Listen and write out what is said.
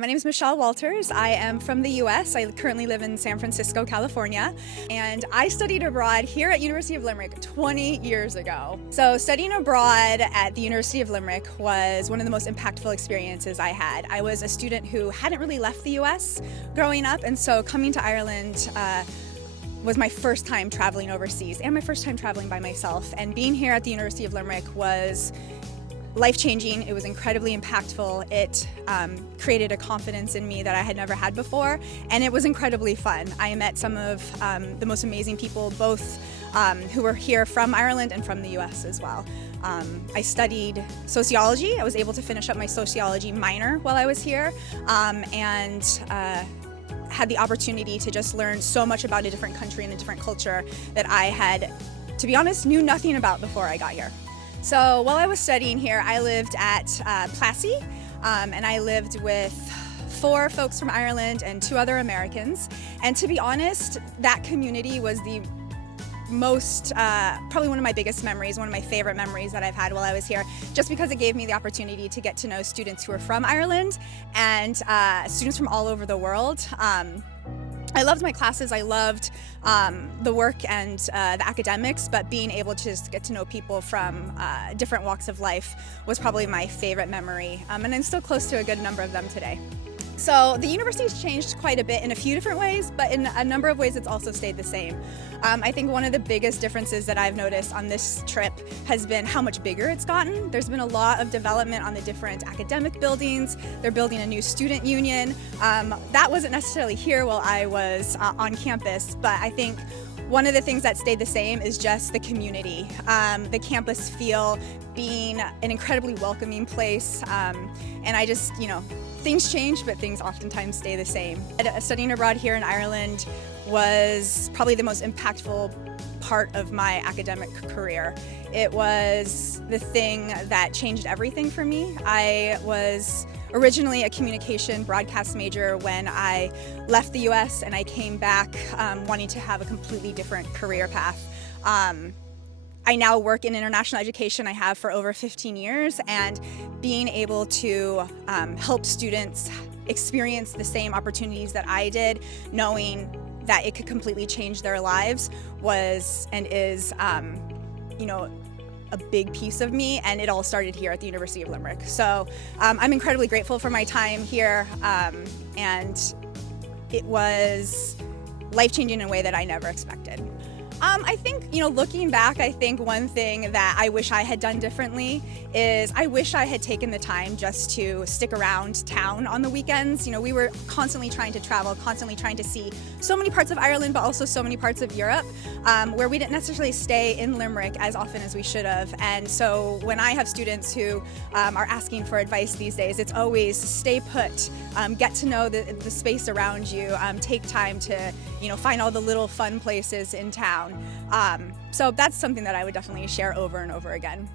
My name is Michelle Walters. I am from the US. I currently live in San Francisco, California, and I studied abroad here at University of Limerick 20 years ago. So studying abroad at the University of Limerick was one of the most impactful experiences I had. I was a student who hadn't really left the US growing up, and so coming to Ireland was my first time traveling overseas and my first time traveling by myself. And being here at the University of Limerick was life-changing. It was incredibly impactful. It created a confidence in me that I had never had before, and it was incredibly fun. I met some of the most amazing people, both who were here from Ireland and from the US as well. I studied sociology. I was able to finish up my sociology minor while I was here, and had the opportunity to just learn so much about a different country and a different culture that I had, to be honest, knew nothing about before I got here. So while I was studying here, I lived at Plassey, and I lived with 4 folks from Ireland and 2 other Americans. And to be honest, that community was the most, probably one of my biggest memories, one of my favorite memories that I've had while I was here, just because it gave me the opportunity to get to know students who are from Ireland and students from all over the world. I loved my classes, I loved the work and the academics, but being able to just get to know people from different walks of life was probably my favorite memory, and I'm still close to a good number of them today. So the university's changed quite a bit in a few different ways, but in a number of ways it's also stayed the same. I think one of the biggest differences that I've noticed on this trip has been how much bigger it's gotten. There's been a lot of development on the different academic buildings. They're building a new student union. That wasn't necessarily here while I was on campus, but I think one of the things that stayed the same is just the community, the campus feel being an incredibly welcoming place, and I just, things change, but things oftentimes stay the same. Studying abroad here in Ireland was probably the most impactful part of my academic career. It was the thing that changed everything for me. I was originally a communication broadcast major when I left the US, and I came back wanting to have a completely different career path. I now work in international education. I have for over 15 years, and being able to help students experience the same opportunities that I did, knowing that it could completely change their lives, was and is a big piece of me, and it all started here at the University of Limerick. So I'm incredibly grateful for my time here, and it was life-changing in a way that I never expected. I think, looking back, I think one thing that I wish I had done differently is I wish I had taken the time just to stick around town on the weekends. We were constantly trying to travel, constantly trying to see so many parts of Ireland, but also so many parts of Europe, where we didn't necessarily stay in Limerick as often as we should have. And so when I have students who are asking for advice these days, it's always stay put, get to know the space around you, take time to, find all the little fun places in town. So that's something that I would definitely share over and over again.